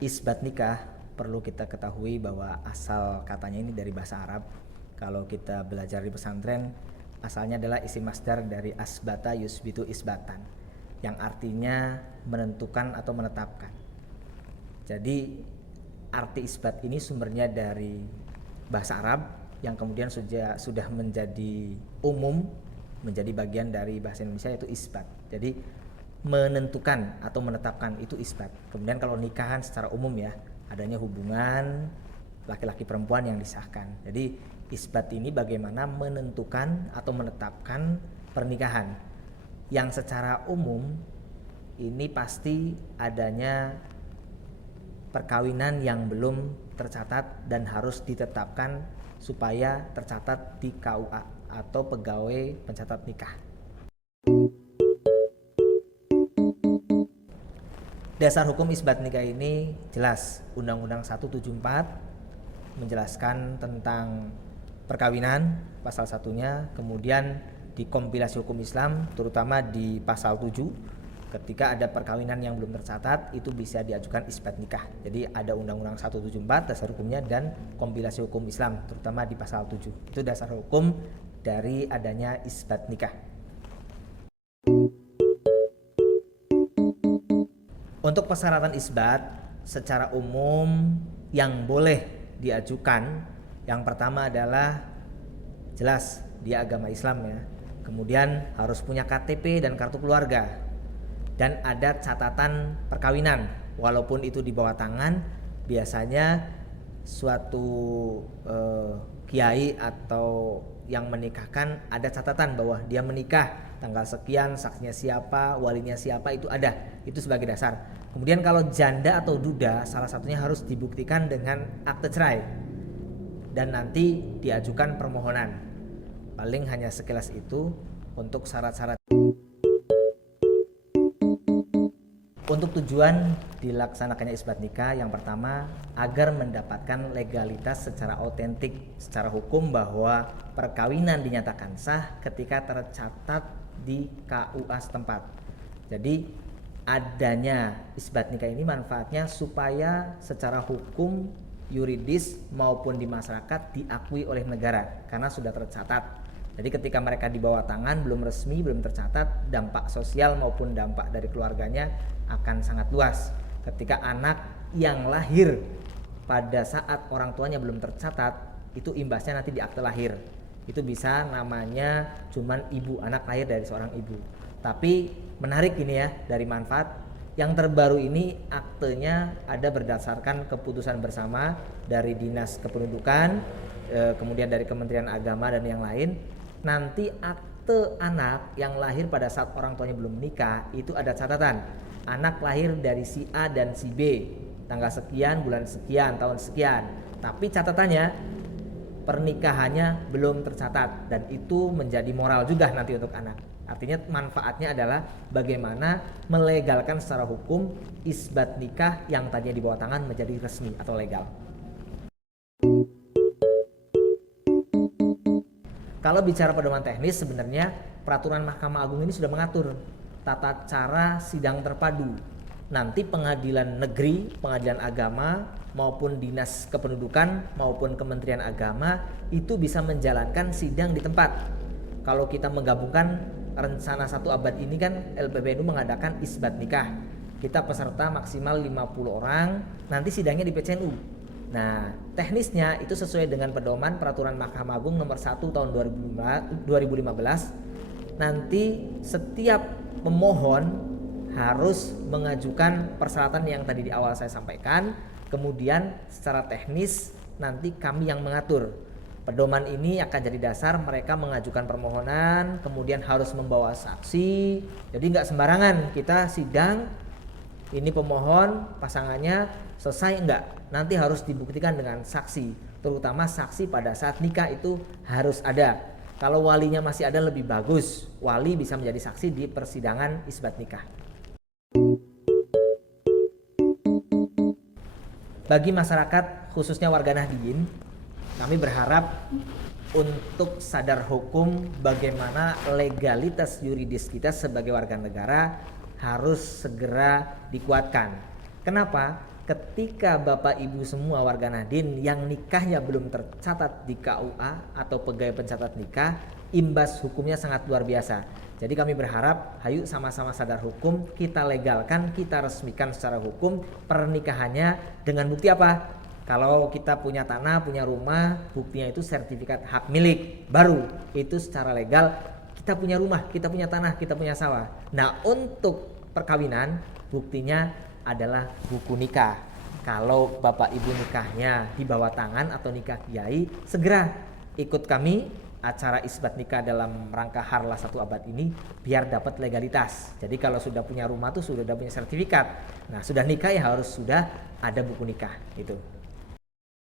Isbat nikah perlu kita ketahui bahwa asal katanya ini dari bahasa Arab. Kalau kita belajar di pesantren, asalnya adalah isim masdar dari asbata yusbitu isbatan, yang artinya menentukan atau menetapkan. Jadi arti isbat ini sumbernya dari bahasa Arab yang kemudian sudah menjadi umum, menjadi bagian dari bahasa Indonesia, yaitu isbat. Jadi menentukan atau menetapkan itu isbat. Kemudian kalau nikahan secara umum ya, adanya hubungan laki-laki perempuan yang disahkan. Jadi isbat ini bagaimana menentukan atau menetapkan pernikahan yang secara umum ini pasti adanya perkawinan yang belum tercatat dan harus ditetapkan supaya tercatat di KUA atau pegawai pencatat nikah. Dasar hukum isbat nikah ini jelas, Undang-Undang 174 menjelaskan tentang perkawinan pasal 1-nya, kemudian di kompilasi hukum Islam terutama di pasal 7 ketika ada perkawinan yang belum tercatat itu bisa diajukan isbat nikah. Jadi ada Undang-Undang 174 dasar hukumnya dan kompilasi hukum Islam terutama di pasal 7. Itu dasar hukum dari adanya isbat nikah. Untuk persyaratan isbat secara umum yang boleh diajukan, yang pertama adalah jelas dia agama Islam ya. Kemudian harus punya KTP dan kartu keluarga. Dan ada catatan perkawinan, walaupun itu di bawah tangan, biasanya suatu kiai atau yang menikahkan ada catatan bahwa dia menikah tanggal sekian, saksinya siapa, walinya siapa, itu ada, itu sebagai dasar. Kemudian kalau janda atau duda, salah satunya harus dibuktikan dengan akte cerai dan nanti diajukan permohonan. Paling hanya sekilas itu untuk syarat-syarat. Untuk tujuan dilaksanakannya isbat nikah, yang pertama agar mendapatkan legalitas secara otentik secara hukum bahwa perkawinan dinyatakan sah ketika tercatat di KUA setempat. Jadi adanya isbat nikah ini manfaatnya supaya secara hukum, yuridis maupun di masyarakat diakui oleh negara karena sudah tercatat. Jadi ketika mereka di bawah tangan belum resmi, belum tercatat, dampak sosial maupun dampak dari keluarganya akan sangat luas. Ketika anak yang lahir pada saat orang tuanya belum tercatat, itu imbasnya nanti di akte lahir. Itu bisa namanya cuman ibu, anak lahir dari seorang ibu. Tapi menarik ini ya, dari manfaat yang terbaru ini aktenya ada berdasarkan keputusan bersama dari Dinas Kependudukan, kemudian dari Kementerian Agama dan yang lain. Nanti akte anak yang lahir pada saat orang tuanya belum menikah itu ada catatan anak lahir dari si A dan si B tanggal sekian, bulan sekian, tahun sekian, tapi catatannya pernikahannya belum tercatat, dan itu menjadi moral juga nanti untuk anak. Artinya manfaatnya adalah bagaimana melegalkan secara hukum isbat nikah yang tadinya di bawah tangan menjadi resmi atau legal. Kalau bicara pedoman teknis, sebenarnya peraturan Mahkamah Agung ini sudah mengatur tata cara sidang terpadu. Nanti pengadilan negeri, pengadilan agama, maupun dinas kependudukan, maupun Kementerian Agama itu bisa menjalankan sidang di tempat. Kalau kita menggabungkan rencana 1 abad ini kan LPBNU mengadakan isbat nikah. Kita peserta maksimal 50 orang, nanti sidangnya di PCNU. Nah, teknisnya itu sesuai dengan pedoman peraturan Mahkamah Agung nomor 1 tahun 2015. Nanti setiap pemohon harus mengajukan persyaratan yang tadi di awal saya sampaikan. Kemudian secara teknis nanti kami yang mengatur. Pedoman ini akan jadi dasar mereka mengajukan permohonan, kemudian harus membawa saksi. Jadi nggak sembarangan kita sidang, ini pemohon pasangannya selesai enggak, nanti harus dibuktikan dengan saksi, terutama saksi pada saat nikah itu harus ada. Kalau walinya masih ada lebih bagus, wali bisa menjadi saksi di persidangan isbat nikah. Bagi masyarakat khususnya warga Nahdliyin, kami berharap untuk sadar hukum bagaimana legalitas yuridis kita sebagai warga negara harus segera dikuatkan. Kenapa? ketika Bapak Ibu semua warga Nahdien yang nikahnya belum tercatat di KUA atau pegawai pencatat nikah, imbas hukumnya sangat luar biasa. Jadi kami berharap, ayo sama-sama sadar hukum, kita legalkan, kita resmikan secara hukum pernikahannya dengan bukti apa? Kalau kita punya tanah, punya rumah, buktinya itu sertifikat hak milik baru, itu secara legal kita punya rumah, kita punya tanah, kita punya sawah. Nah, untuk perkawinan buktinya adalah buku nikah. Kalau Bapak Ibu nikahnya di bawah tangan atau nikah kiai, segera ikut kami acara isbat nikah dalam rangka Harlah 1 Abad ini biar dapat legalitas. Jadi kalau sudah punya rumah tuh sudah punya sertifikat. Nah, sudah nikah ya harus sudah ada buku nikah gitu.